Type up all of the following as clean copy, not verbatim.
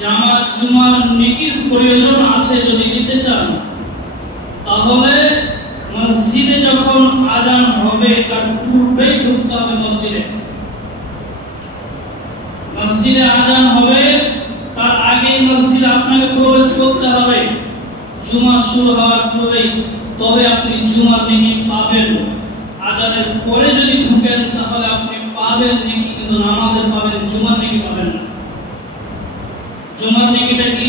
জামাত জুমার নেকির প্রয়োজন আছে যদি দিতে চান, তাহলে মসজিদে যখন আজান হবে তার পূর্বেই ঢুকতে হবে। মসজিদে আজান হবে তার আগে মসজিদে আপনাকে প্রবেশ করতে হবে জুমা শুরু হওয়ার পূর্বেই, তবে আপনি জুমার নেকি পাবেন। আজানের পরে যদি ঢুকেন তাহলে আপনি পাবেন নেকি, কিন্তু নামাজের পাবেন, জুমার নেকি পাবেন না। জুমার নেকিটা কি?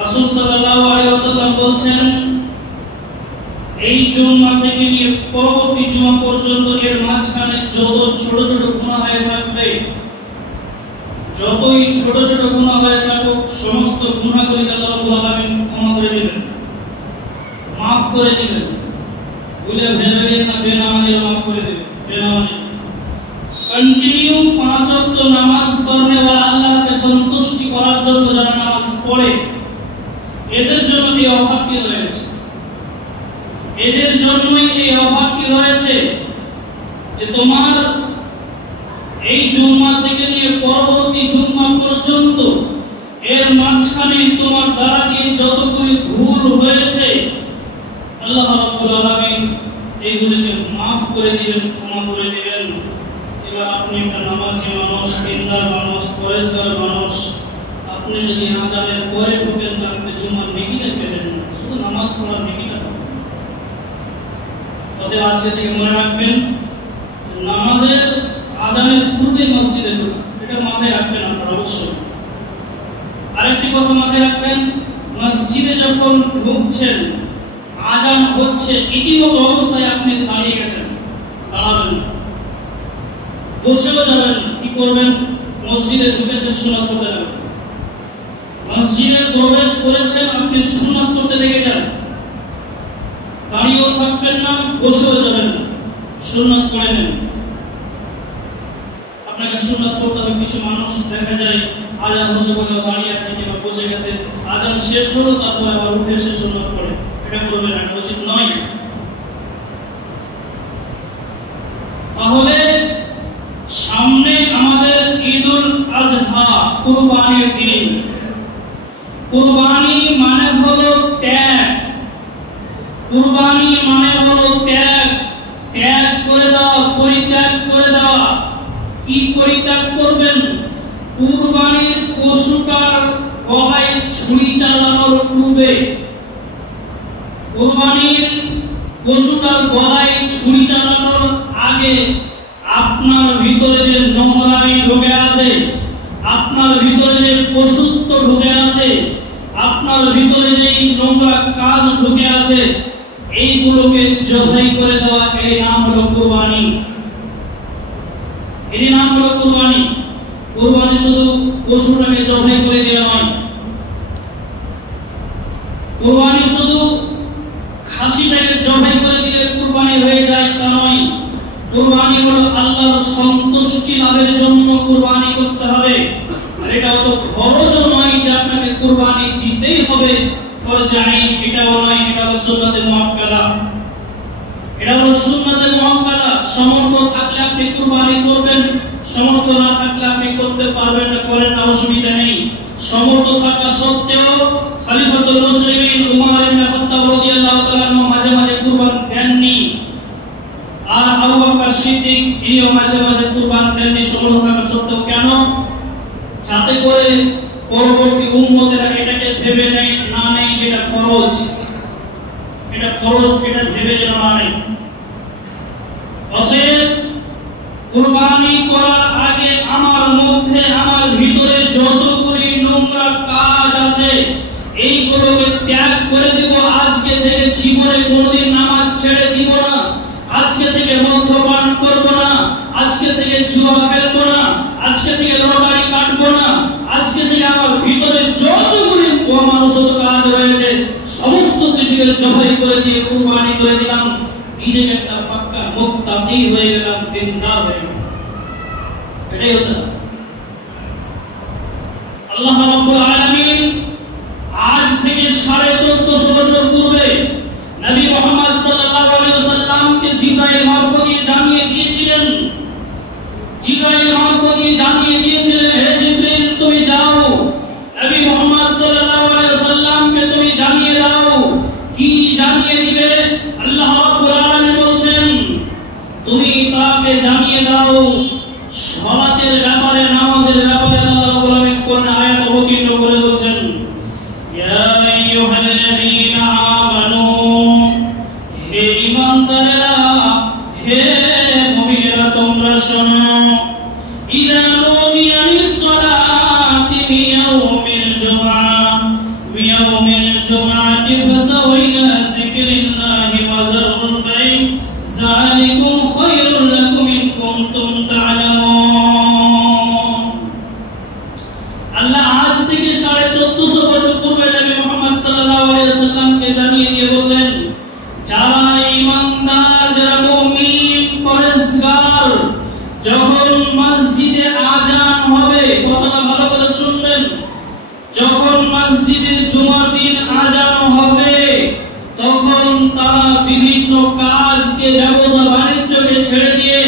রাসূল সাল্লাল্লাহু আলাইহি ওয়াসাল্লাম বলছেন, এই জুমা থেকে নিয়ে পরবর্তী জুমা পর্যন্ত এর মাঝখানে যত ছোট ছোট গুনাহ হয়ে থাকবে, যতই ছোট ছোট গুনাহ হয়ে থাকুক, সমস্ত গুনাহগুলি আল্লাহ রাব্বুল আলামিন ক্ষমা করে দিবেন, মাফ করে দিবেন। বলে ভেবে না বেনামাজি মাফ করে দিবেন। বেনামাজি কন্টিনিউ 5 ওয়াক্ত নামাজ পড়নে ওয়ালা আল্লাহকে সন্তুষ্টি করার জন্য যারা নামাজ পড়ে, এদের জন্য এই অফারটি রয়েছে। এদের জন্যই এই অফারটি রয়েছে যে তোমার এই জুম্মা থেকে নিয়ে পরবর্তী জুম্মা পর্যন্ত এর মাঝখানে তোমার দ্বারা দিয়ে যতগুলি ভুল হয়েছে আল্লাহ রাব্বুল আলামিন এইগুলিকে মাফ করে দিবেন, ক্ষমা করে দিবেন। এবার আপনি একটা নামাজি মানুষ, দিনদার মানুষ, পরেজগার মানুষ, আপনি যদি আজানের পরে ঢোকেন তাহলে জুমার নেকিটা পেলেন না, শুধু নামাজ পড়ার নেকিটা পাবেন। অতএব আজকে থেকে মনে রাখবেন, নামাজের আজানের পূর্বে মসজিদে ঢোকা, এটা মাথায় রাখবেন আপনারা অবশ্যই। আরেকটি কথা মাথায় রাখবেন, মসজিদে যখন ঢুকছেন আজান হচ্ছে, ইতিমধ্যে অবস্থায় আপনি দাঁড়িয়ে গেছেন, দাঁড়াবেন না, বসেও যাবেন। কি করবেন? মসজিদে ঢুকেছেন, সুন্নাত করতে যাবেন। মসজিদে প্রবেশ করেছেন, আপনি সুন্নাত করতে লেগে যান, দাঁড়িয়েও থাকবেন না, বসেও যাবেন না, সুন্নাত করে নেন। আপনাকে সুন্নাত করতে হবে। কিছু মানুষ দেখা যায় আজান বসে কোথাও দাঁড়িয়ে আছে কিংবা বসে গেছে, আজান শেষ হলো তারপর আবার উঠে এসে সুন্নাত করে, এটা করবেন না, এটা উচিত নয়। তাহলে সামনে আমাদের ঈদুল আজহা, কুরবানির দিন। কুরবানি মানে হলো ত্যাগ। কুরবানি মানে হলো ত্যাগ, ত্যাগ করে দেওয়া, পরিত্যাগ করে দেওয়া। কি পরিত্যাগ করবেন? কুরবানির পশুটার গলায় ছুরি চালানোর পূর্বে, কুরবানির পশুটার গলায় ছুরি চালানোর আগে আপনার ভিতরে যে নোংরামি ঢুকে আছে, আপনার ভিতরে যে পশুত্ব ঢুকে আছে, আপনার ভিতরে যে নোংরা কাজ ঢুকে আছে, এইগুলোকে জবাই করে দেওয়া, এই নাম হলো কুরবানি। এর নাম হলো কুরবানি। কুরবানি শুধু পশুটাকে জবাই করে দেওয়া নয়, কুরবানি শুধু খাসিটাকে জবাই করে দিলে কুরবানি হয়ে যায় তা নয়। কুরবানি হলো আল্লাহর সন্তুষ্টি লাভের জন্য কুরবানি করতে হবে। আর এটা তো ফরজও নয় যে আপনাকে কুরবানি দিতেই হবে, ফরজ আইন এটাও নয়, এটা হলো সুন্নাতে মুআক্কাদা। এটা হলো সুন্নাতে মুআক্কাদা। সামর্থ্য থাকলে আপনি কুরবানি করবেন, সামর্থ্য না থাকলে আপনি করতে পারবেন না, করেন না, অসুবিধা নেই। সামর্থ্য থাকা সত্ত্বেও খলিফাতুল মুসলিমিন উমর ইবনে খাত্তাব রাদিয়াল্লাহু তাআলা মাঝে মাঝে কুরবান দেননি, আর আবু বকর সিদ্দিক ইনিও মাঝে মাঝে কুরবান দেননি সামর্থ্য থাকা সত্ত্বেও। কেন? যাতে করে পরবর্তী উম্মতেরা এটাকে ভেবে নেয় না নেয় যেটা ফরজ, এটা ফরজ, এটা ভেবে যেন না নেয়। অতএব কুরবানি করার আগে আমার মধ্যে, আমার ভিতরে যতগুলি নোংরা কাজ আছে এইগুলোকে ত্যাগ করে দিব। আজকে থেকে জীবনে কোনোদিন নামাজ ছেড়ে দিব না, আজকে থেকে মদ্যপান করব না, আজকে থেকে জুয়া খেলবো না, আজকে থেকে লটারি কাটবো না, আজকে থেকে আমার ভিতরে যতগুলি অমানুষত কাজ রয়েছে সমস্ত কিছুকে জবাই করে দিয়ে কুরবানি করে দিলাম। নিজেকে একটা পাক্কা মুত্তাকি হয়ে গেলাম, দিনদার হয়ে গেলাম। এটাই হলো আল্লাহ রাব্বুল আলামিন আজ থেকে 1450 বছর পূর্বে নবী মুহাম্মদ সাল্লাল্লাহু আলাইহি ওয়াসাল্লামকে জিবরাইল মারফতে জানিয়ে দিয়েছিলেন। জিবরাইল মারফতে জানিয়ে দিয়েছিলেন, হে জিবরাইল তুমি যাও 1400 বছর পূর্বে নবী মুহাম্মদ সাল্লাল্লাহু আলাইহি ওয়াসাল্লামকে জানিয়ে দিয়ে বললেন, যারা ঈমানদার, যারা মুমিন, পরেশগার, যখন মসজিদে আযান হবে, কথাটা ভালো করে শুনবেন, যখন মসজিদে জুমার দিন আযান হবে, তখন তারা বিভিন্ন কাজকে, ব্যবসা বাণিজ্যকে ছেড়ে দিয়ে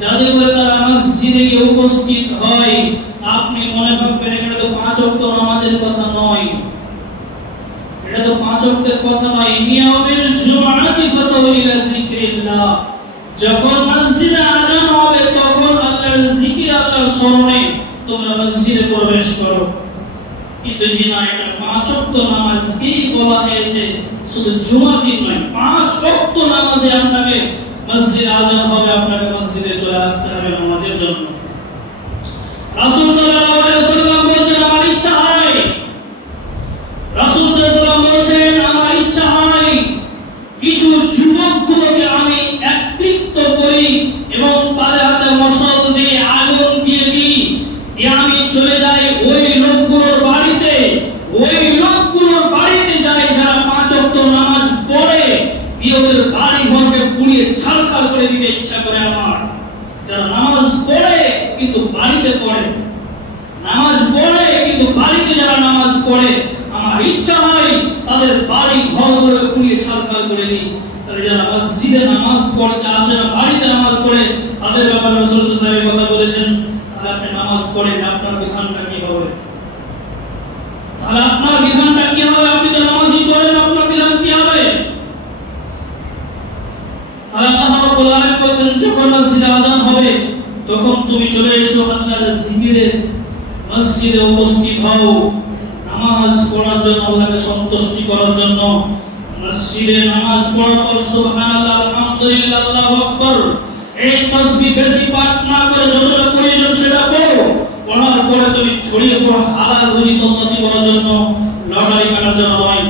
যাতে করে তারা মসজিদে গিয়ে উপস্থিত হয়। আপনি মনে ভাববেন এটা তো 5 ওয়াক্ত নামাজের কথা নয়, এটা তো 5 ওয়াক্তের কথা নয়। ইয়াউমিল জুমআতি ফাসাউ ইলা যিকরিল্লাহ, যখন মসজিদে আযান হবে তখন আল্লাহর জিকির, আল্লাহর স্মরণে তোমরা মসজিদে প্রবেশ করো। কিন্তু জিনা এটা 5 ওয়াক্ত নামাজকেই বলা হয়েছে, শুধু জুমার দিন নয়, 5 ওয়াক্ত নামাজে আপনাকে মসজিদে আযান হবে, আপনাকে মসজিদে চলে আসতে হবে নামাজের জন্য। রাসূল সাল্লাল্লাহু আলাইহি ওয়াসাল্লাম বলেছেন, আমার ইচ্ছা হয়, রাসূল সাল্লাল্লাহু আলাইহি ওয়াসাল্লাম বলেছেন, আমার ইচ্ছা হয় কিছু যুবকগুলোকে আমি একত্রিত করি এবং তাদের হাতে মশাল দিয়ে আগুন দিয়ে দিই, দিয়ে আমি চলে যাই ওই লোকগুলোর বাড়িতে, ওই লোকগুলোর বাড়িতে যাই যারা 5 ওয়াক্ত নামাজ পড়ে, দিয়ে ওদের বাড়ি ঘরকে পুড়িয়ে ছারখার করে দিতে ইচ্ছা করে আমার। যারা নামাজ পড়ে কিন্তু বাড়িতে পড়ে, নামাজ পড়ে কিন্তু বাড়িতে যারা নামাজ পড়ে, আমার ইচ্ছা হয় তাদের বাড়ি ঘরগুলো পুড়িয়ে ছারখার করে দিই। তাহলে যারা মসজিদে নামাজ পড়তে আসে না, বাড়িতে নামাজ পড়ে, তাদের ব্যাপারে রাসূল সাল্লাল্লাহু আলাইহি ওয়াসাল্লাম কথা বলেছেন। তাহলে আপনি নামাজ পড়েন, আপনার বিধানটা কি হবে? তাহলে আপনার বিধানটা কি হবে? আপনি তো নামাজই পড়েন, আপনার বিধান কি হবে? তাহলে আল্লাহ রাব্বুল আলামিন বলেন, যখন মসজিদে আযান হবে তখন তুমি চলে এসো আল্লাহর জিকিরে, মসজিদে উপস্থিত হও নামাজ পড়ার জন্য, আল্লাহকে সন্তুষ্টি করার জন্য। মসজিদে নামাজ পড়ার পর সুবহানাল্লাহ, আলহামদুলিল্লাহ, আল্লাহু আকবার, এই তাসবিহ বেশি পাঠ না করে যতটা প্রয়োজন সেটা পড়ো। পড়ার পরে তুমি ছড়িয়ে পড়ো হালাল রুজি তল্লাশি করার জন্য, লটারি কাটার জন্য নয়।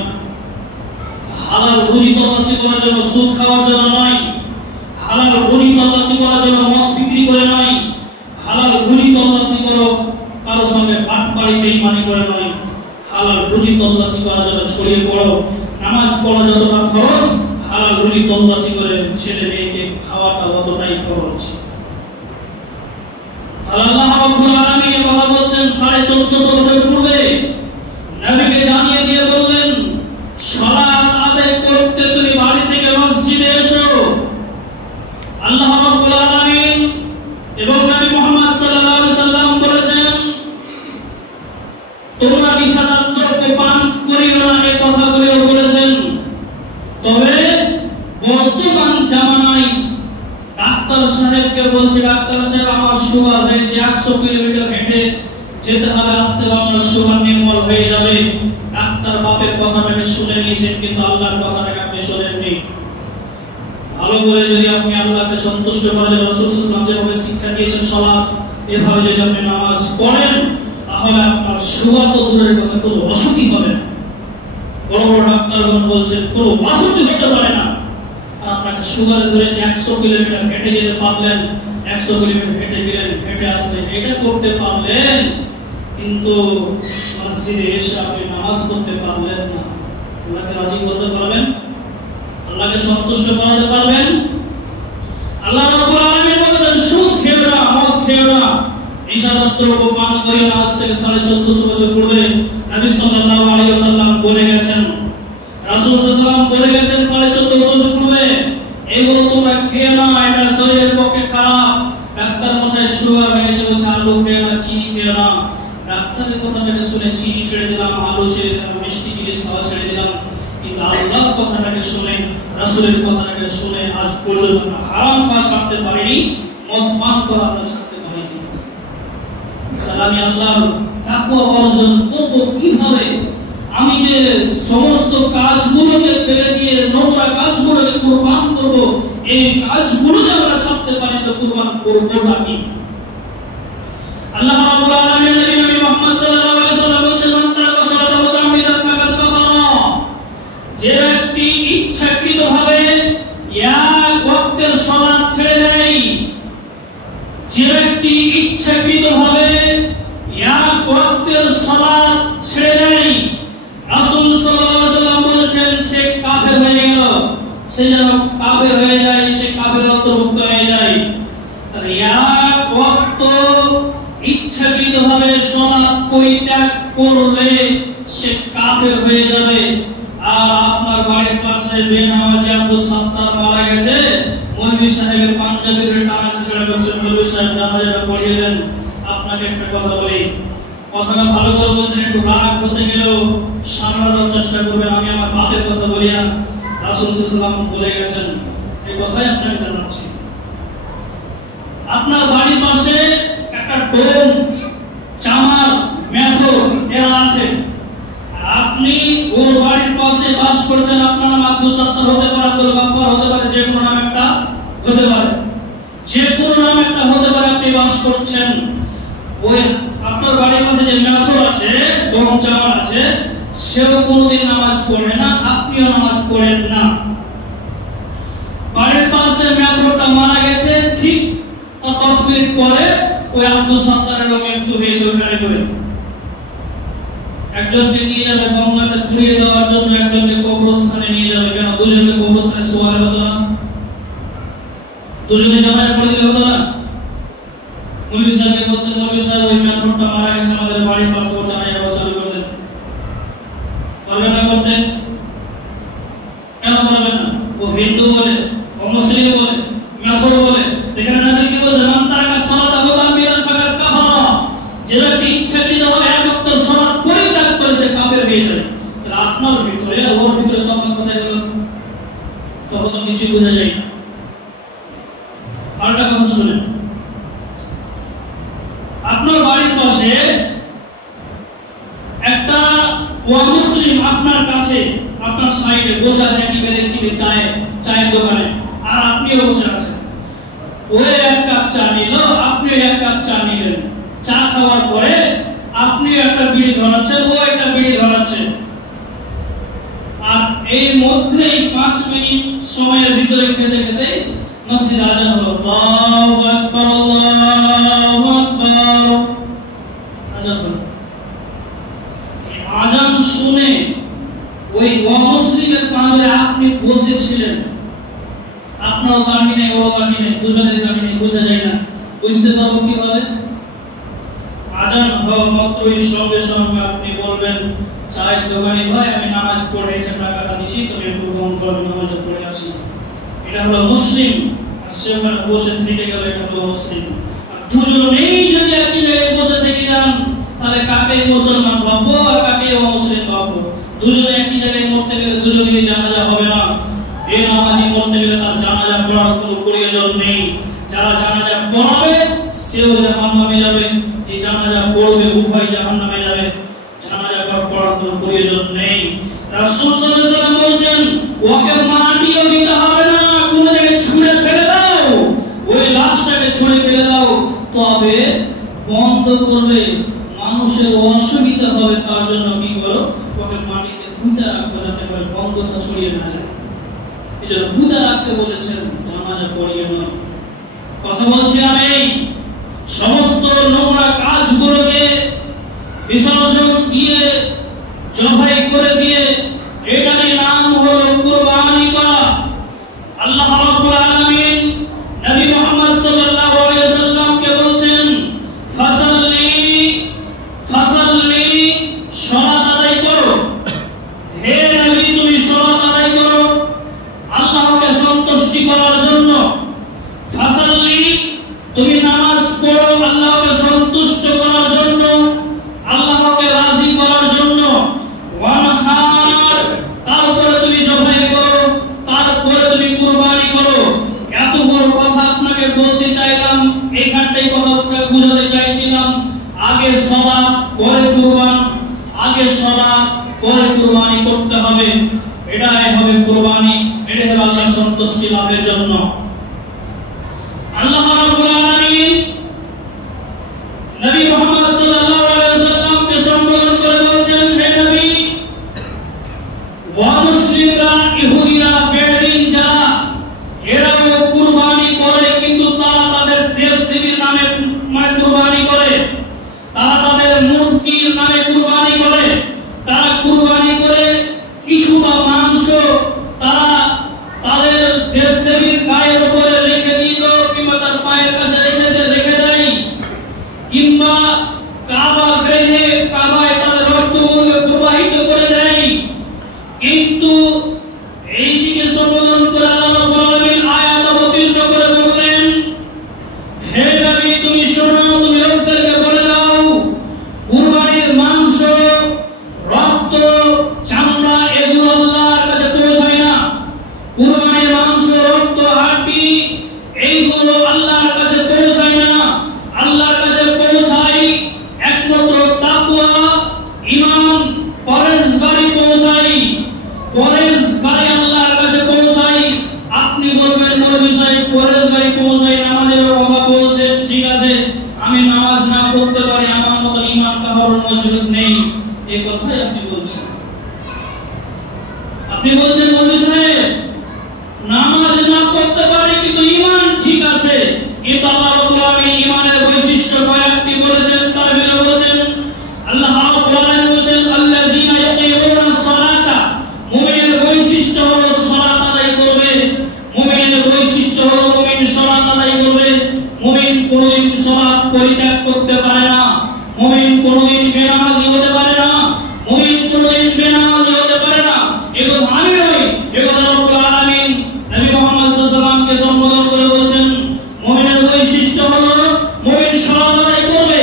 হালাল রুজি তল্লাশি করার জন্য, সুদ খাওয়ার জন্য নয়। হালাল রুজি তল্লাশি করার জন্য মদ বিক্রি করে নয়। হালাল রুজি তল্লাশি করো কারো সঙ্গে বাটপাড়ি বেঈমানি করে নয়। হালাল রুজি তল্লাশি করার জন্য ছড়িয়ে পড়ো। নামাজ পড়া যতটা ফরজ, হালাল রুজি তল্লাশি করে ছেলে মেয়েকে খাওয়াটা ততটাই ফরজ। আল্লাহ রাব্বুল আলামিন কথা বলছেন 1450 বছর পূর্বে নবীকে জানিয়ে দিয়ে বললেন, সালাত আদায় করতে তুমি বাড়ি থেকে মসজিদে এসো। আল্লাহ রাব্বুল আলামিন এবং নবী মুহাম্মদ সাল্লাল্লাহু আলাইহি সাল্লাম বলেছেন, তোমরা নিশানার দ্রব্য পান করিও না, এই কথাগুলো বলেছেন। তবে বর্তমান জামানায় ডাক্তার সাহেবকে বলছে, ডাক্তার সাহেব আমার সুগার হয়েছে, 100 কিলোমিটার হেঁটে যেতে হবে, আসতে আমার সুগার নির্মূল হয়ে যাবে। ডাক্তার বাপের কথাটাকে শুনে নিয়েছেন, কিন্তু আল্লাহর কথাটাকে আপনি শোনেননি। ভালো করে যদি আপনি আল্লাহকে সন্তুষ্ট করার জন্য রাসূল সাল্লাল্লাহু আলাইহি ওয়াসাল্লাম যেভাবে শিক্ষা দিয়েছেন সালাত, এভাবে যদি আপনি নামাজ পড়েন, তাহলে আপনার সুগার তো দূরের কথা, কোনো অসুখই হবে না। বড় বড় ডাক্তারগণ বলছেন কোনো অসুখই হতে পারে না। আপনাকে সুগারে ধরেছে, 100 কিলোমিটার হেঁটে যেতে পারলেন, 100 কিলোমিটার হেঁটে গেলেন, হেঁটে আসলেন, এটা করতে পারলেন, কিন্তু মসজিদে এসে আপনি নামাজ পড়তে পারলেন না। আল্লাহকে রাজি করতে পারবেন? আল্লাহকে সন্তুষ্ট করাতে পারবেন? আল্লাহ রাব্বুল আলামিন বলেছেন, সুদ খেও না, মদ খেও না, নিশাদার দ্রব্য পান করিও না। আজ থেকে 1450 বছর পূর্বে নবী সাল্লাল্লাহু আলাইহি ওয়াসাল্লাম বলে গেছেন, রাসূল সাল্লাল্লাহু আলাইহি ওয়াসাল্লাম বলে গেছেন 1450 বছর পূর্বে, এগুলো তোমরা খেও না, এটা শরীরের পক্ষে খারাপ। ডাক্তার মশাই সুগার হয়েছে বলছে আলু খেও না, চিনি খেও না। ডাক্তারের কথাটাকে শুনে চিনি ছেড়ে দিলাম, আলু ছেড়ে দিলাম, মিষ্টি জিনিস খাওয়া ছেড়ে দিলাম, কিন্তু আল্লাহর কথাটাকে শুনে, রাসূলের কথাটাকে শুনে আজ পর্যন্ত আমরা হারাম খাওয়া ছাড়তে পারিনি, মদ পান করা আমরা ছাড়তে পারিনি। তাহলে আমি আল্লাহর তাকওয়া অর্জন করব কিভাবে? আমি যে সমস্ত কাজগুলোকে ফেলে দিয়ে নোংরা কাজগুলোকে কুরবান করব, এই কাজগুলো যে আমরা ছাড়তে পারি, তো কুরবান করবটা কি? আল্লাহ রাব্বুল আলামিন নবী মুহাম্মদ সাল্লাল্লাহু আলাইহি ওয়াসাল্লাম বলেছেন, মান তারাকা সালাতান মুতাআম্মিদান ফাকাদ কাফারা। যে ব্যক্তি ইচ্ছাকৃতভাবে এক ওয়াক্তের সালাত ছেড়ে দেয়, যে ব্যক্তি ইচ্ছাকৃতভাবে এক ওয়াক্তের সালাত ছেড়ে দেয়, সে যেন কাফের হয়ে যায়, সে কাফের অন্তর্ভুক্ত হয়ে যায়। তাহলে এক ওয়াক্ত ইচ্ছাকৃতভাবে সালাত পরিত্যাগ করলে সে কাফের হয়ে যাবে। আর আপনার বাড়ির পাশে বেনামাজি আব্দুল সাত্তার মারা গেছে, মৌলভী সাহেবের পাঞ্জাবির টানা ছেড়ে বলছে মৌলভী সাহেব জানাজাটা পড়িয়ে দেন। আপনাকে একটা কথা বলি, কথাটা ভালো করে বলবেন, একটু রাগ হতে গেলেও সামলা দেওয়ার চেষ্টা করবেন। আমি আমার বাপের কথা বলি না, রাসূল সাল্লাল্লাহু আলাইহি ওয়াসাল্লাম বলে গেছেন, এই কথাই আপনাকে জানাচ্ছি। আপনার বাড়ির পাশে একটা ডোম, চামার, মেথর এরা আছে, আপনি ওর বাড়ির পাশে বাস করছেন। আপনার নাম আব্দুল সাত্তার হতে পারে, আব্দুল গাফফার হতে পারে, যে কোনো নাম একটা হতে পারে, যে কোনো নাম একটা হতে পারে, আপনি বাস করছেন। ওই আপনার বাড়ির পাশে যে মেথর আছে, ডোম চামার আছে, সেও কোনোদিন নামাজ পড়ে না, আপনিও নামাজ পড়েন না। বাড়ির পাশে মেথরটা মারা গেছে, ঠিক তার 10 মিনিট পরে ওই আব্দুল সাত্তারের মৃত্যু হয়েছে ওখানে করে। একজনকে নিয়ে যাবে বাংলাতে পুড়িয়ে দেওয়ার জন্য, একজনকে কবরস্থানে নিয়ে যাবে। কেন? দুজনকে কবরস্থানে শোয়ালে হতো না? দুজনে জানাজা পড়ে দিলে হতো না? মৌলভী সাহেবকে বলতে, মৌলভী সাহেব ওই মেথরটা মারা গেছে, আমাদের বাড়ির পাশে ওর জানাজা পড়া চালু করে দেন। পারবে না করতে? কেন পারবে না? ও হিন্দু বলে, ও মুসলিম বলে, মেথর বলে। দেখেন না কি বলছে, মান তারাকা সালাতা মুতাআম্মিদান ফাকাদ কাফারা। যে ব্যক্তি ইচ্ছাকৃতভাবে এক ওয়াক্ত সালাত পরিত্যাগ করেছে কাফের হয়ে যায়। তাহলে আপনার ভিতরে আর ওর ভিতরে তফাৎ কোথায় গেল? তফাৎ তো কিছু বোঝা যায় না। আরেকটা কথা শুনেন, আপনার বাড়ির পাশে একটা অমুসলিম আপনার কাছে, আপনার সাইডে বসে আছে, কি বেলেছি চায়ের দোকানে, আর আপনিও বসে আছেন। ওই এক কাপ চা নিল, আপনি এক কাপ চা নিলেন। চা খাওয়ার পরে আপনি একটা বিড়ি ধরাচ্ছেন, ও একটা বিড়ি ধরাচ্ছে। আর এই মধ্যেই 5 মিনিট সময়ের ভিতরে খেতে খেতে মসজিদ আজান হলো, আল্লাহু আকবার, আল্লাহু আকবার, আজান হলো। এই আজান শুনে ওই অমুসলিমের পাশে আপনি বসেছিলেন, আপনারও দাঁড়িয়ে নেই, ওরও দাঁড়িয়ে নেই, দুজনের দাঁড়িয়ে নেই, বোঝা যায় না। বুঝতে পারবো কিভাবে? আজান হওয়া মাত্রই সঙ্গে সঙ্গে আপনি বলবেন, চায়ের দোকানি ভাই, আমি নামাজ পড়ে এসে টাকাটা দিছি, তুমি একটু কম করবে, নামাজ পড়ে আসি। এটা হলো মুসলিম। আর সে ওখানে বসে থেকে গেল, এটা হলো মুসলিম। আর দুজনেই যদি একই জায়গায় বসে থেকে যান, তাহলে কাকে মুসলমান ভাববো আর কাকে অমুসলিম ভাববো? দুজনে একই জায়গায় মরতে গেলে দুজনেরই জানাজা হবে না। এই নামাজি মরতে গেলে তার জানাজা পড়ার কোনো প্রয়োজন নেই। যারা জানাজা পড়াবে সেও জাহান্নামে যাবে, যে জানাজা পড়বে উভয় জাহান্নামে যাবে। জানাজা পড়ার কোনো প্রয়োজন নেই। রাসূল সাল্লাল্লাহু আলাইহি ওয়াসাল্লাম বলেন, ওকে মাটিও দিতে হবে না, কোন জায়গায় ছুঁড়ে ফেলে দাও, ওই লাশটাকে ছুঁড়ে ফেলে দাও, তবে বন্ধ করবে, মানুষের অসুবিধা হবে, তার জন্য কি করো, ওকে মাটিতে পুঁতে রাখো, যাতে করে বন্ধটা ছড়িয়ে না যায়। এজন্য পুঁতে রাখতে বলেছেন, জানাজা পড়িয়ে নয়। কথা বলছিলাম, এই সমস্ত নোংরা কাজগুলোকে বিসর্জন দিয়ে, জবাই করে দিয়ে, এটারই নাম হলো কুরবানি করা। আল্লাহ রাব্বুল আলামিন নবী মুহাম্মদ সাল্লাল্লাহু আলাইহি ওয়াসাল্লামকে বলছেন, ফাসাল্লি সালাত আদায় করো। হে নবী, তুমি সালাত আদায় করো আল্লাহকে সন্তুষ্টি করার জন্য। ফাসাল্লি, তুমি নামাজ পড়ো আল্লাহকে সন্তুষ্ট করার জন্য, আল্লাহকে রাজি করার জন্য। ওয়ানহার, তারপরে তুমি জবাই করো, তারপরে তুমি কুরবানি করো। এতগুলো কথা আপনাকে বলতে চাইলাম, এখানটাই কথাটা বুঝাতে চাইছিলাম। আগে সালাত পরে কুরবান, আগে সালাত পরে কুরবানি করতে হবে। এটাই হবে কুরবানি, এটাই হবে আল্লাহর সন্তুষ্টি লাভের জন্য। আল্লাহ রাব্বুল আলামিন নবী মুহাম্মদ সাল্লাল্লাহু আলাইহি ওয়াসাল্লামকে সম্বোধন করে বলেছেন, হে নবী, ওয়া মুসলিমরা, ইহুদিরা, বেদিন যারা, এরাও কুরবানি করে, কিন্তু তারা তাদের দেব-দেবীর নামে কুরবানি করে, তারা তাদের মূর্তির নামে কুরবানি করে। তারা কুরবানি করে কিছুটা মাংস তারা তাদের মজবুত নেই, এই কথাই আপনি বলছেন। আপনি বলছেন মৌলভী সাহেব নামাজ না পড়তে পারি কিন্তু ঈমান ঠিক আছে, কিন্তু আল্লাহ রাব্বুল আলামিন ঈমানের বৈশিষ্ট্য কয়েকটি বলেছেন। তার ভিতরে বলেছেন আল্লাহ রাব্বুল আলামিন বলেছেন আল্লাযীনা ইয়াকিমুনাস সালাতা, মুমিনের বৈশিষ্ট্য হলো সালাত আদায় করবে। মুমিনের বৈশিষ্ট্য হলো মুমিন সালাত আদায় করবে। মুমিন কোনদিন সালাত পরিত্যাগ করতে পারে না। মুমিন কোনদিন বেনামাজি হতে পারে না। মুমিন কোনদিন বেনামাজি হতে পারে না। এবং আমি নই, এবং রব্বুল আলামিন নবী মুহাম্মদ সাল্লাল্লাহু আলাইহি ওয়াসাল্লামকে সম্বোধন করে বলেছেন মুমিনের বৈশিষ্ট্য হলো মুমিন সালাত আদায় করবে।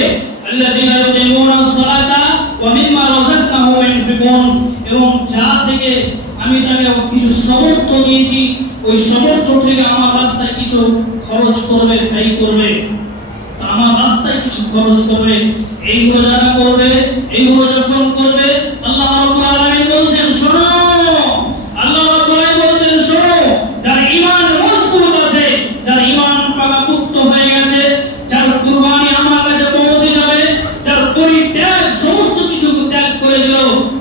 আল্লাযীনা ইয়াকিমুনাস সালাতা ওয়া মিম্মা রাযাকনাহুম ইউনফিকুন, এবং যা থেকে আমি তাকে কিছু সমর্থ দিয়েছি ওই সমর্থ থেকে আমার রাস্তায় কিছু খরচ করবে, ব্যয় করবে, আমার রাস্তায় কিছু খরচ করবে। এইগুলো যারা করবে, এইগুলো যখন করবে আল্লাহ রাব্বুল আলামিন বলছেন শোনো, আল্লাহ রাব্বুল আলামিন বলছেন শোনো, যার ঈমান মজবুত আছে, যার ঈমান পাকাপোক্ত হয়ে গেছে, যার কুরবানি আমার কাছে পৌঁছে যাবে, যার পরিত্যাগ সমস্ত কিছু ত্যাগ করে দিল,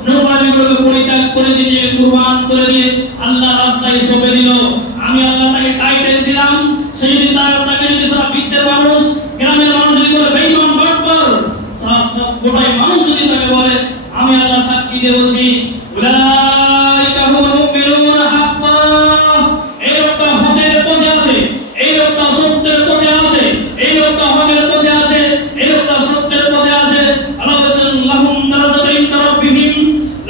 নোংরামিগুলোকে পরিত্যাগ করে দিয়ে কুরবান করে দিয়ে আল্লাহ রাস্তায় সঁপে দিল, আমি আল্লাহ তাকে টাইটেল দিলাম। সেই যদি তাকে যদি সারা বিশ্বের মানুষ, গ্রামের মানুষ যদি বলে বেঈমান বাটপার, সব গোটাই মানুষ যদি তাকে বলে, আমি আল্লাহ সাক্ষী দিয়ে বলছি উলাইকা হুমুল মুমিনুনা হাক্কান, এই লোকটা হকের পথে আছে, এই লোকটা সত্যের পথে আছে, এই লোকটা হকের পথে আছে, এই লোকটা সত্যের পথে আছে। আল্লাহ বলেছেন লাহুম দারাজাতুন ইনদা রাব্বিহিম,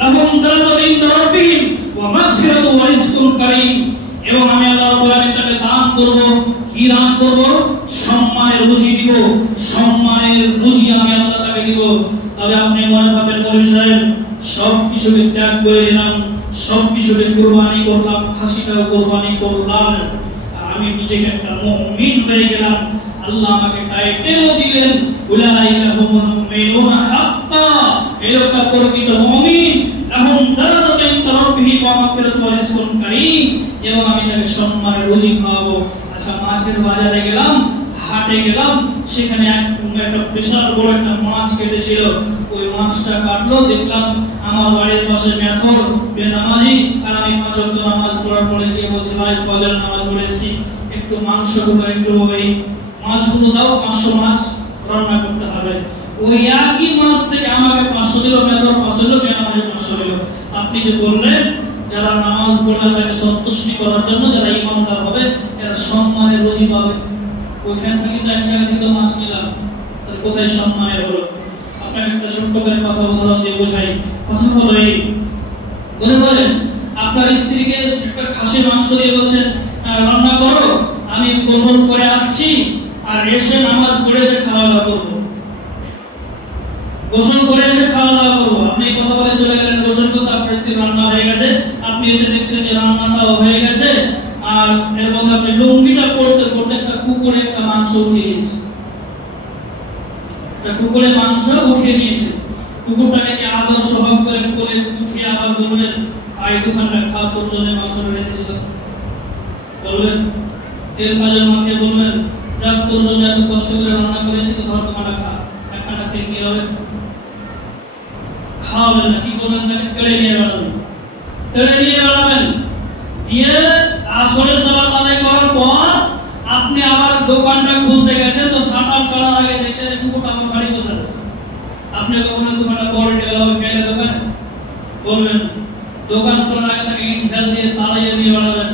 লাহুম দারাজাতুন ইনদা রাব্বিহিম ওয়া মাগফিরাতুন ওয়া রিজকুন কারীম। এবং আমি আল্লাহ রাব্বুল আলামিন তাকে দান করব, কি দান করব? সম্মানের রুজি দিব, সম্মানের রুজি আমি আল্লাহ তাকে দিব। তবে আপনি মনে ভাবেন মৌলভী সাহেব সব কিছুকে ত্যাগ করে দিলাম, সব কিছুকে কুরবানি করলাম, খাসিটাও কুরবানি করলাম, আর আমি নিজেকে একটা মুমিন হয়ে গেলাম, আল্লাহ আমাকে টাইটেলও দিলেন উলাইকা হুমুল মুমিনুনা হাক্কান, এই লোকটা প্রকৃত মুমিন, লাহুম দারাজাতুন ইনদা রাব্বিহিম ওয়া মাগফিরাতুন ওয়া রিজকুন কারীম, এবং আমি তাকে সম্মানের রুজি খাওয়াবো। আচ্ছা, মাছের বাজারে গেলাম, হাটে গেলাম, সেখানে একটা বিশাল বড় একটা মাছ কেটেছিল, ওই মাছটা কাটলো, দেখলাম আমার বাড়ির পাশে মেথর বেনামাজি, আর আমি 5 ওয়াক্ত নামাজ পড়ার পরে গিয়ে বলছি ভাই ফজর নামাজ পড়েছি, একটু মাংসগুলো একটু ওই মাছগুলো দাও, 500 মাছ রান্না করতে হবে। ওই একই মাছ থেকে আমাকে 500 দিল, মেথর 500 দিল, বেনামাজি 500 দিল। আপনি যে বললেন যারা নামাজ পড়বে তাকে সন্তুষ্টি করার জন্য, যারা ঈমানদার হবে এরা সম্মানের রুজি পাবে, ওইখান থেকে তো এক জায়গা থেকে মাছ নিলাম, তাহলে কোথায় সম্মানের হলো? আপনাকে একটা ছোট্ট করে কথা উদাহরণ দিয়ে বোঝাই। কথা হলো এই, বলে বলেন আপনার স্ত্রীকে একটা খাসির মাংস দিয়ে বলছেন রান্না করো, আমি গোসল করে আসছি আর এসে নামাজ পড়ে এসে খাওয়া দাওয়া করবো, গোসল করে এসে খাওয়া দাওয়া করবো। আপনি কথা বলে চলে গেলেন গোসল করতে, আপনার স্ত্রী রান্না হয়ে গেছে, আপনি এসে দেখছেন যে রান্নাটাও হয়ে গেছে, আর এর মধ্যে আপনি লুঙ্গিটা পড়তে পড়তে একটা কুকুরে একটা মাংস উঠিয়ে নিয়েছে, একটা কুকুরে মাংস উঠিয়ে নিয়েছে। কুকুরটাকে কি আদর সহগ করে করে উঠিয়ে আবার বলবেন আই দোকানটা খা, তোর জন্য মাংস রেখেছিল? বলবেন? তেল ভাজা মাখিয়ে বলবেন যাক তোর জন্য এত কষ্ট করে রান্না করেছি, তো ধর তোমাটা খা, একখানা খেয়ে কি হবে? খাওয়াবেন না, কি করবেন? তাকে তেড়ে নিয়ে বেড়াবেন, তেড়ে নিয়ে বেড়াবেন, দিয়ে আসরের সালাত আদায় করার পর আপনি আবার দোকানটা খুলতে গেছেন, তো শাটার ছাড়ার আগে দেখছেন কুকুরটা আমার বাড়ি বসে আছে। আপনি কখনো দোকানটা পরে ঢেলে হবে খেলে দোকানে? বলবেন? দোকান খোলার আগে তাকে ইনশাল দিয়ে তাড়াইয়ে দিয়ে বেড়াবেন,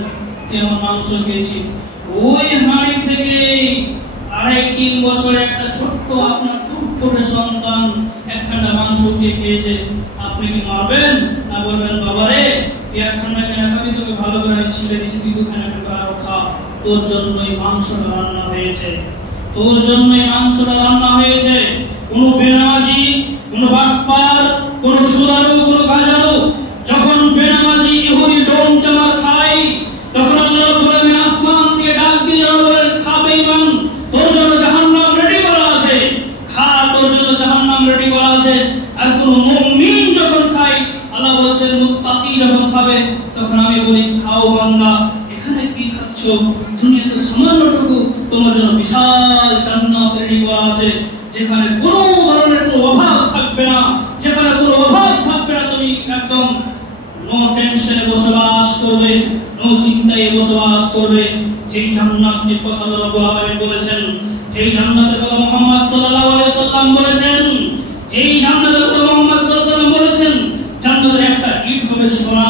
তুই আমার মাংস খেয়েছি। ওই হাঁড়ি থেকে 2.5-3 বছরে একটা ছোট্ট আপনার টুকটুকে সন্তান একখানা মাংস দিয়ে খেয়েছে, আপনি কি মারবেন? না বলবেন বাবারে তুই একখানা কেন খাবি, তোকে ভালো করে ছিঁড়ে দিয়েছি, তুই 2খানা আরো খা, তোর জন্যই মাংসটা রান্না হয়েছে, তোর জন্যই মাংসটা রান্না হয়েছে। কোন বেনামাজি, কোন বাটপার, কোন সুদারু, কোন গাজারু যখন বেনামাজি ইহুদি ডোম চামার খায়, তখন আল্লাহ রাব্বুল আলামিন আসমান থেকে ডাক দিয়ে বলেন খা বেঈমান, তোর জন্য জাহান্নাম রেডি করা আছে, খা, তোর জন্য জাহান্নাম রেডি করা আছে। আর কোন মুমিন যখন খায়, আল্লাহ বলেন মুত্তাকি যখন খাবে, তখন আমি বলি খাও বান্দা, এখানে কি খাচ্ছো? দুনিয়াতে সামান্যটুকু তোমার জন্য বিশাল জান্নাত রেডি করা আছে, যেখানে কোনো ধরনের কোনো অভাব থাকবে না, যেখানে কোনো অভাব থাকবে না, তুমি একদম নো টেনশনে বসবাস করবে, নো চিন্তায় বসবাস করবে। যেই জান্নাতের কথা রব্বুল আলামিন বলেছেন, যেই জান্নাতের কথা মুহাম্মদ সাল্লাল্লাহু আলাইহি সাল্লাম বলেছেন, যেই জান্নাতের কথা মুহাম্মদ সাল্লাল্লাহু আলাইহি সাল্লাম বলেছেন, জান্নাতের একটা ইট হবে সোনা,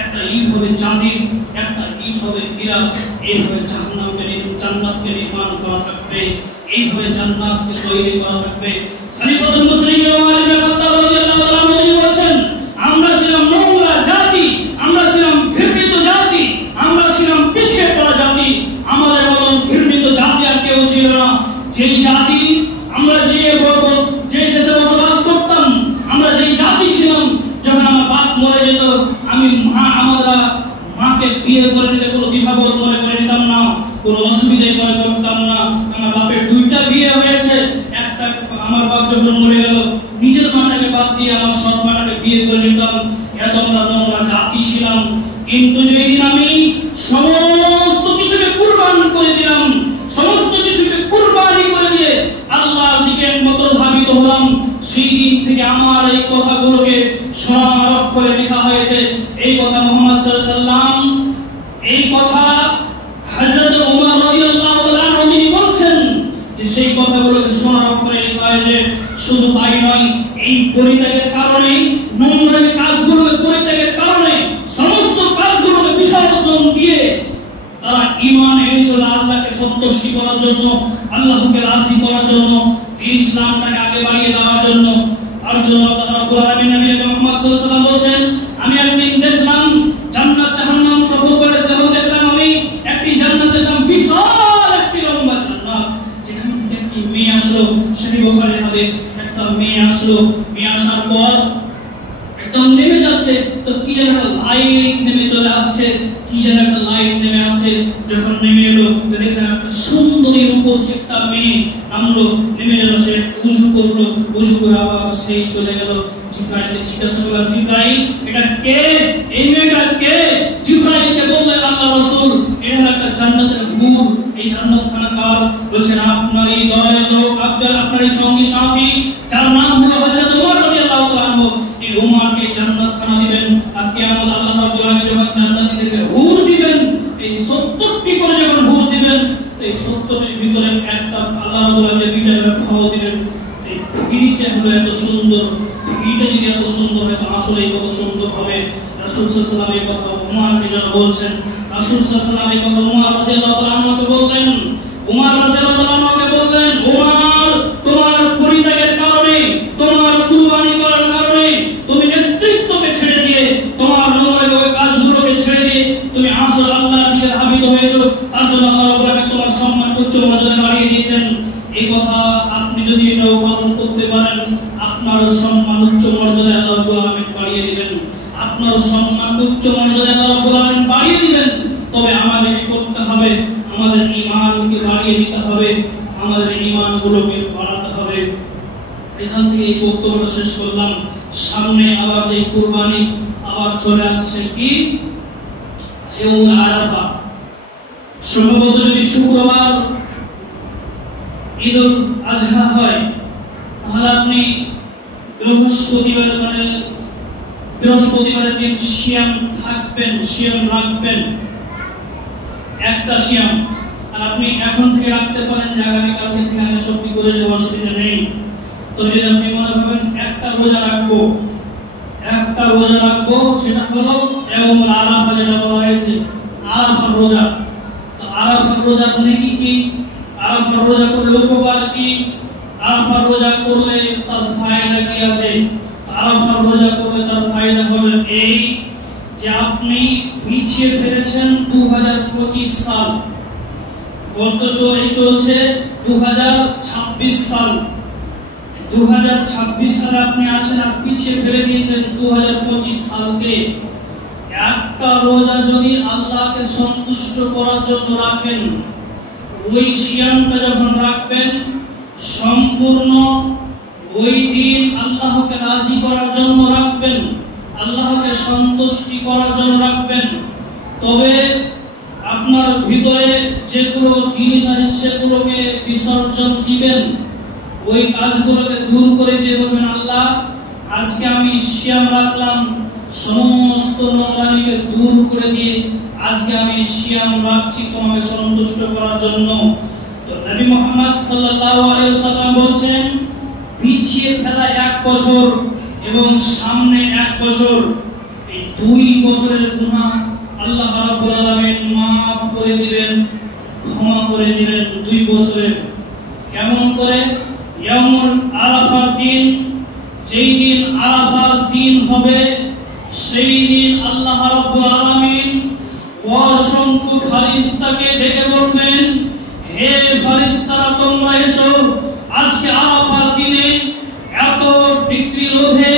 একটা ইট হবে চাঁদি, একটা ইট হবে হীরা। এইভাবে জান্নাতকে নির্মাণ করা থাকবে, এইভাবে জান্নাতকে তৈরি করা থাকবে। খলিফাতুল মুসলিমিন ওমর ইবনে খাত্তাব রাদিয়াল্লাহু তাআলা আনহু বলেছেন, আমরা ছিলাম নোংরা জাতি, আমরা ছিলাম ঘৃণিত জাতি, আমরা ছিলাম পিছিয়ে পড়া জাতি, আমাদের মতন ঘৃণিত জাতি আর কেউ ছিল না। যেই জাতি আমরা যে দেশে বসবাস করতাম, আমরা যেই জাতি ছিলাম, যখন আমার বাপ মরে যেত, আমরা মাকে বিয়ে করে নিতে কোনো দ্বিধাবোধ মনে করে নিতাম না, কোনো অসুবিধাই মনে করতাম না। আমার বাপের দুইটা বিয়ে হয়েছে, একটা আমার বাপ যখন মরে গেল, নিজের মাটাকে বাদ দিয়ে আমার সৎ মাটাকে বিয়ে করে নিতাম। এত আমরা নোংরা জাতি ছিলাম। কিন্তু যেদিন আমি সমস্ত কিছুকে কুরবান করে দিলাম, সমস্ত কিছুকে কুরবানি করে দিয়ে আল্লাহর দিকে মত ধাবিত হলাম, সেই দিন থেকে আমার এই কথাগুলোকে সোনার অক্ষরে লেখা হয়েছে। এই কথা মুহাম্মদ সাল্লাল্লাহু আলাইহি সাল্লাম, এই কথা হযরত ওমর রাদিয়াল্লাহু তাআলা আনহু তিনি বলছেন যে সেই কথাগুলোকে সোনার অক্ষরে লেখা হয়েছে। শুধু তাই নয়, এই পরিত্যাগের কারণে, নোংরা কাজগুলোকে পরিত্যাগের কারণে, সমস্ত কাজগুলোকে বিসর্জন দিয়ে তারা ঈমান এনেছিল আল্লাহকে সন্তুষ্টি করার জন্য, আল্লাহকে রাজি করার জন্য, দ্বীন ইসলামটাকে আগে বাড়িয়ে দেওয়ার জন্য। তার জন্য আল্লাহ রাব্বুল আলামিন নবী মুহাম্মদ সাল্লাল্লাহু আলাইহি ওয়াসাল্লাম বলেন, আমি একদিন দেখলাম জান্নাত জাহান্নাম সফর করে যখন দেখলাম, আমি একটি জান্নাত দেখলাম, বিশাল একটি লম্বা জান্নাত, যেখান থেকে একটি মেয়ে আসলো। সহিহ বুখারীর হাদিস, একটা মেয়ে আসলো, মেয়ে আসার পর একদম নেমে যাচ্ছে, তো কি যেন একটা লাইট নেমে চলে আসছে, কি যেন একটা লাইট নেমে আসছে। যখন নেমে এলো, তো দেখলাম একটা সুন্দরী রূপসী একটা মেয়ে নামলো, নেমে গেল, সে উযু করলো, উযু করে আবার সেই চলে গেল। জিবরাইলকে জিজ্ঞাসা করলাম, জিবরাইল এটা কে, এই মেয়েটা কে? জিবরাইলকে বললেন আল্লাহ রাসূল, এটা একটা জান্নাতের হুর, এই জান্নাতখানা কার? বলেন আপনারই দলের লোক, আপনারই সঙ্গী সাথী, যার নাম হলো হযরত ওমর রাদিয়াল্লাহু তাআলা আনহু। এই ওমরকে জান্নাতখানা দিবেন, আর কিয়ামত আল্লাহ রাব্বুল আলামিন যখন জান্নাতীদেরকে হুর দিবেন, এই 70টি করে যখন হুর দিবেন, এই 70টির ভিতরে একটা আল্লাহ রাব্বুল আলামিন দুইটা করে ফল দিবেন। এই ভিড়টা হলো এত সুন্দর, ভিড়টা যদি এত সুন্দর হয়, তো আসলেই কত সুন্দর হবে। রাসূল সাল্লাল্লাহু আলাইহি ওয়াসাল্লাম এই কথা ওমরকে যখন বলছেন, রাসূল সাল্লাল্লাহু আলাইহি ওয়াসাল্লাম এই কথা ওমর রাদিয়াল্লাহু তাআলা আনহুকে বললেন, ওমর রাদিয়াল্লাহু তাআলা আনহুকে বললেন, ওমর তোমার পরিত্যাগের কারণে, তোমার কুরবানি করার কারণে, তুমি নেতৃত্বকে ছেড়ে দিয়ে, তোমার নোংরা কাজগুলোকে ছেড়ে দিয়ে তুমি আসল আল্লাহর দিকে ধাবিত হয়েছো, তার জন্য আল্লাহ রাব্বুল আলামিন তোমার সম্মান উচ্চ মর্যাদায় বাড়িয়ে দিয়েছেন। এই কথা আপনি যদি এটা পালন করতে পারেন, আপনার সম্মান উচ্চ মর্যাদায় আল্লাহ রাব্বুল আলামিন বাড়িয়ে দিবেন, আপনার সম্মান উচ্চ মর্যাদায় আল্লাহ রাব্বুল আলামিন বাড়িয়ে দিবেন। তবে আমাদের কি করতে হবে? আমাদের ঈমানকে বাড়িয়ে দিতে হবে, আমাদের ঈমানগুলোকে বাড়াতে হবে। এখান থেকে এই বক্তব্যটা শেষ করলাম। সামনে আবার যে কুরবানি আবার চলে আসছে, কি ইয়াউমুল আরাফা। সম্ভবত যদি শুক্রবার ঈদুল আজহা হয়, তাহলে আপনি বৃহস্পতিবারের দিন সিয়াম থাকবেন, সিয়াম রাখবেন, একটা সিয়াম। আর আপনি এখন থেকে রাখতে পারেন যে আগামীকালকে থেকে আমি সত্যি করে নেব, অসুবিধা নেই। তো যদি আপনি মনে ভাবেন একটা রোজা রাখবো, সেটা হলো ইয়াউমুল আরাফা, যেটা বলা হয়েছে আরাফার রোজা। তো আরাফার রোজার নেকি কি? আরাফার রোজা করলে উপকার কি? আরাফার রোজা করলে তার ফায়দা কি আছে? আরাফার রোজা করলে তার ফায়দা হবে এই যে আপনি পিছিয়ে ফেলেছেন 2025 সাল, গত চলছে 2026 সাল। 2026 সালে আপনি আছেন, আর পিছিয়ে ফেলে দিয়েছেন 2025 সালকে। একটা রোজা যদি আল্লাহকে সন্তুষ্ট করার জন্য রাখেন, ওই সিয়ামটা যখন রাখবেন, সম্পূর্ণ ওই দিন আল্লাহকে রাজি করার জন্য রাখবেন, আল্লাহকে সন্তুষ্টি করার জন্য রাখবেন। তবে আপনার ভিতরে যেগুলো জিনিস আছে সেগুলোকে বিসর্জন দিবেন। ওই কাজগুলোকে দূর করে দিয়ে বলবেন, আল্লাহ আজকে আমি সিয়াম রাখলাম, সমস্ত নোংরামিকে দূর করে দিয়ে আজকে আমি সিয়াম রাখছি তোমাকে সন্তুষ্ট করার জন্য। তো নবী মুহাম্মদ সাল্লাল্লাহু আলাইহি ওয়াসাল্লাম বলেন, পিছিয়ে ফেলা 1 বছর এবং সামনে 1 বছর, এই 2 বছরের গুনাহ আল্লাহ রাব্বুল আলামিন maaf করে দিবেন, ক্ষমা করে দিবেন 2 বছরের। কেমন করে? ইয়ামুল আরাফার দিন, যেই দিন আরাফার দিন হবে সেই দিন আল্লাহ রাব্বুল আলামিন অসংখ্য ফেরেশতাকে ডেকে বলবেন, হে ফেরেশতারা তোমরা এসো, আজকে আরাফার দিনে এত ডিগ্রি রোদে,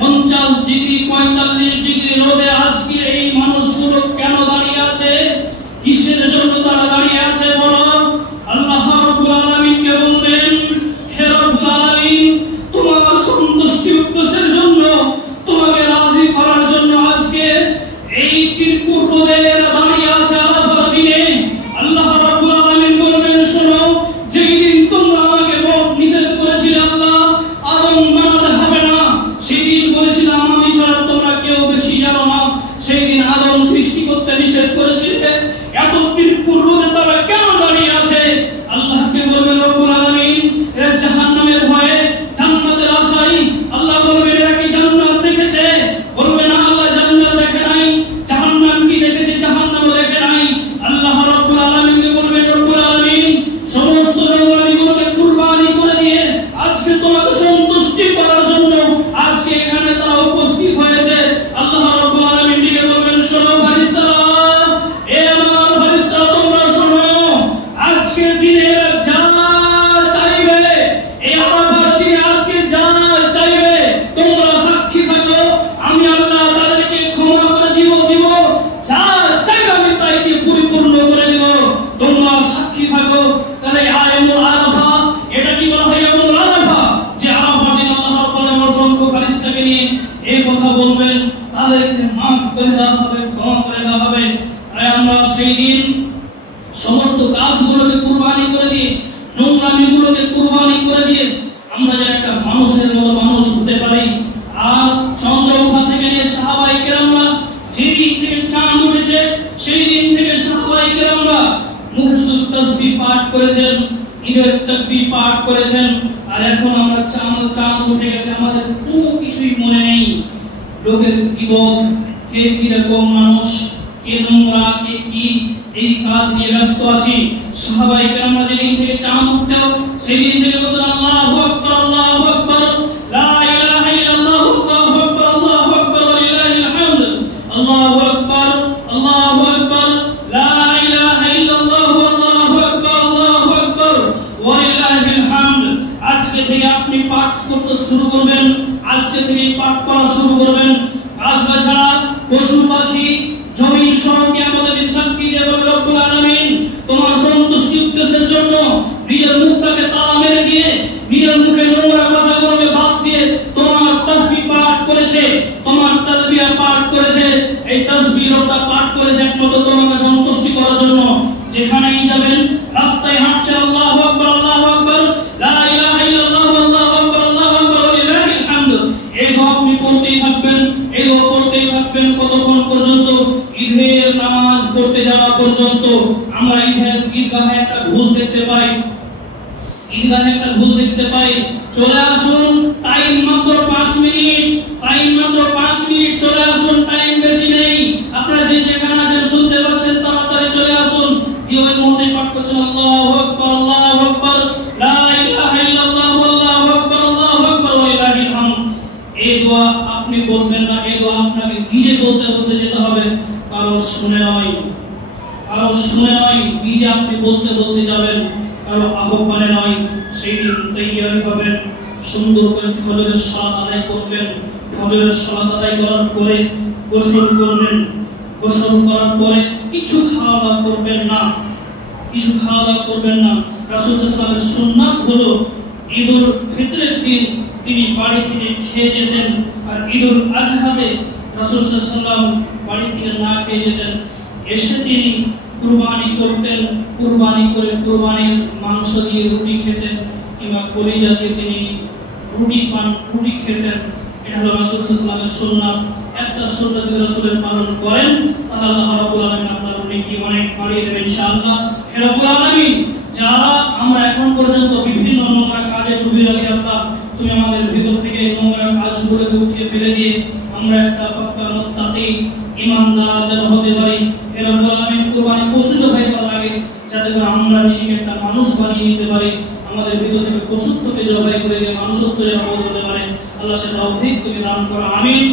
50 ডিগ্রি 45 ডিগ্রি রোদে আজকে এই মানুষগুলো কেন দাঁড়িয়ে আছে, কিসের জন্য তারা দাঁড়িয়ে আছে বলো? আল্লাহ রাব্বুল আলামিনকে বলবেন, হে রাব্বুল আলামিন তোমার সন্তুষ্টি উদ্দেশ্যের জন্য, তোমাকে রাজি করার জন্য আজকে এই তীরপুর রোদে দাঁড়িয়ে আছে আরাফার দিনে। আল্লাহ রাব্বুল আলামিন বলবেন, শোনো, যেই দিন তোমরা আমাকে নিষেধ করেছিলে আল্লাহ আদম বানাতে হবে না, সেই দিন বলেছিলাম আমি ছাড়া তোমরা কেউ বেশি জানো না, সেই দিন আদম সৃষ্টি করতে নিষেধ করেছিলে, এত তীরপুর রোদে তারা কেন দাঁড়িয়ে আছে? আল্লাহকে বলবেন রব্বুল আলামিন, এরা জাহান্নামের ভয়ে জান্নাতের আশায়, আল্লাহ বলবেন এরা কি জান্নাত দেখেছে? বলবে না আল্লাহ জান্নাত দেখে নাই। জাহান্নাম কি দেখেছে? জাহান্নামও দেখে নাই। আল্লাহ রাব্বুল আলামিনকে বলবেন, রব্বুল আলামিন সমস্ত নোংরামিগুলোকে কুরবানি করে দিয়ে আজকে তোমাকে সন্তুষ্টি করার জন্য আজকে এখানে তারা উপস্থিত হয়েছে। আল্লাহ রাব্বুল আলামিন ডেকে বলবেন, শোনো ফেরেশতারা, এ আমার ফেরেশতারা তোমরা শোনো, আজকে দিনে যা চাইবে, এই আরাফার দিনে আজকে যা চাইবে তোমরা সাক্ষী থাকো, আমি আল্লাহ তাদেরকে ক্ষমা করে দিব, যা চাইবে আমি তাই দিয়ে পরিপূর্ণ করে দিব, তোমরা সাক্ষী থাকো। তাহলে আয়ামুল আরাফা, এটা কি বলা হয়? আয়ামুল আরাফা, যে আরাফার দিন আল্লাহ রাব্বুল আলামিন অসংখ্য ফেরেশতাকে নিয়ে এই কথা বলবেন, তাদেরকে maaf করে দেওয়া হবে, ক্ষমা করে দেওয়া হবে। তাই আমরা সেই দিন সমস্ত কাজগুলোকে কুরবানি করে দিয়ে, নোংরামিগুলোকে কুরবানি করে দিয়ে আমরা যেন একটা মানুষের মতো মানুষ হতে পারি। আর চন্দ্র ওঠা থেকে নিয়ে সাহাবায়ে কেরামরা যেদিন থেকে চাঁদ উঠেছে সেই দিন থেকে সাহাবায়ে কেরামরা মুখে শুধু তাসবিহ পাঠ করেছেন, ঈদের তাকবীর পাঠ করেছেন। আর এখন আমরা চাঁদ উঠে গেছে, আমাদের কোনো কিছুই মনে নেই। লোকের গীবত, কে কি রকম মানুষ, কে নোংরা, কে কি, এই কাজ নিয়ে ব্যস্ত আছি। সাহাবায়ে কেরামরা যেদিন থেকে চাঁদ উঠতো সেই দিন থেকে বলতেন, আল্লাহু আকবার, আল্লাহু আকবার, লা ইলাহা ইল্লাল্লাহ, আল্লাহু আকবার, আল্লাহু আকবার, ওয়া লিল্লাহিল হামদ, আল্লাহু আকবার, আল্লাহু আকবার, লা ইলাহা ইল্লাল্লাহ, আল্লাহু আকবার, আল্লাহু আকবার, ওয়া লিল্লাহিল হামদ। আজকে থেকে আপনি পাঠ করতে শুরু করবেন, আজকে থেকে পাঠ করা শুরু করবেন। গাছগাছাড়া, পশু পাখি, জমিন সবকে আমাদের দিন সাক্ষী দিয়ে বলবে, রব্বুল আলামিন তোমার সন্তুষ্টি উদ্দেশ্যের জন্য নিজের মুখটাকে তালা মেরে দিয়ে, নিজের মুখে নোংরা কথাগুলোকে বাদ দিয়ে তোমার তাসবিহ পাঠ করেছে, তোমার তালবিয়া পাঠ করেছে। এই তাসবিহ লোকটা পাঠ করেছে একমাত্র তোমাকে সন্তুষ্টি করার জন্য। যেখানেই যাবেন, রাস্তায় হাঁটছেন, আল্লাহু আকবার, আল্লাহু আকবার, লা ইলাহা ইল্লাল্লাহ, আল্লাহু আকবার, আল্লাহু আকবার, ওয়া লিল্লাহিল হামদ। এই দোয়া আপনি পড়তেই থাকবেন, এই দোয়া পড়তেই থাকবেন কতক্ষণ পর্যন্ত? ঈদের নামাজ পড়তে যাওয়া পর্যন্ত। আমরা ঈদগাহে একটা ভুল দেখতে পাই, চলে আসুন, টাইম মাত্র 5 মিনিট, চলে আসুন, টাইম বেশি নেই। আপনারা যে যেখানে আছেন শুনতে পাচ্ছেন, তাড়াতাড়ি চলে আসুন। দিয়ে ওই মুহূর্তে পাঠ করছেন, আল্লাহু আকবার, আল্লাহু আকবার, লা ইলাহা ইল্লাল্লাহ, আল্লাহু আকবার, আল্লাহু আকবার, ওয়া লিল্লাহিল হামদ। এই দোয়া আপনি বলবেন না, এই দোয়া আপনাকে নিজে বলতে যেতে হবে, কারো শুনে নয়, নিজে আপনি বলতে যাবেন, কারো আহ্বানে নয়। সেই দিন তৈয়ার হবেন, সুন্দর করে ফজরের সালাত আদায় করবেন। ফজরের সালাত আদায় করার পরে গোসল করবেন, গোসল করার পরে কিছু খাওয়া দাওয়া করবেন না। রাসূল সাল্লাল্লাহু আলাইহি ওয়াসাল্লামের সুন্নাত হলো ঈদুল ফিতরের দিন তিনি বাড়ি থেকে খেয়ে যেতেন, আর ঈদুল আজহাতে রাসূল সাল্লাল্লাহু আলাইহি ওয়াসাল্লাম বাড়ি থেকে না খেয়ে যেতেন। এসে তিনি কুরবানি করতেন, কুরবানি করে কুরবানির মাংস দিয়ে রুটি খেতেন। কিংবা কলি জাতীয় তিনি রুটি খেতেন। এটা হলো রাসূল সাল্লাল্লাহু আলাইহি ওয়াসাল্লামের সুন্নাত। একটা সুন্নাত যদি রাসূলের পালন করেন তাহলে আল্লাহ রাব্বুল আলামিন আপনার নেকি অনেক বাড়িয়ে দেবেন ইনশাআল্লাহ। হে রাব্বুল আলামিন, যারা আমরা এখন পর্যন্ত বিভিন্ন নোংরা কাজে ডুবে আছি, আল্লাহ তুমি আমাদের ভিতর থেকে নোংরা কাজগুলোকে উঠিয়ে ফেলে দিয়ে আমরা একটা পাক্কা মুত্তাকি ঈমানদার যেন হতে পারি। হে রাব্বুল আলামিন, কুরবানি পশু জবাই করার আগে যাতে করে আমরা নিজেকে একটা মানুষ বানিয়ে নিতে পারি, আমাদের ভিতর থেকে পশুত্বকে জবাই করে দিয়ে মানুষত্ব যেন হতে পারে, আল্লাহ সে তৌফিক তুমি দান করো। আমিন।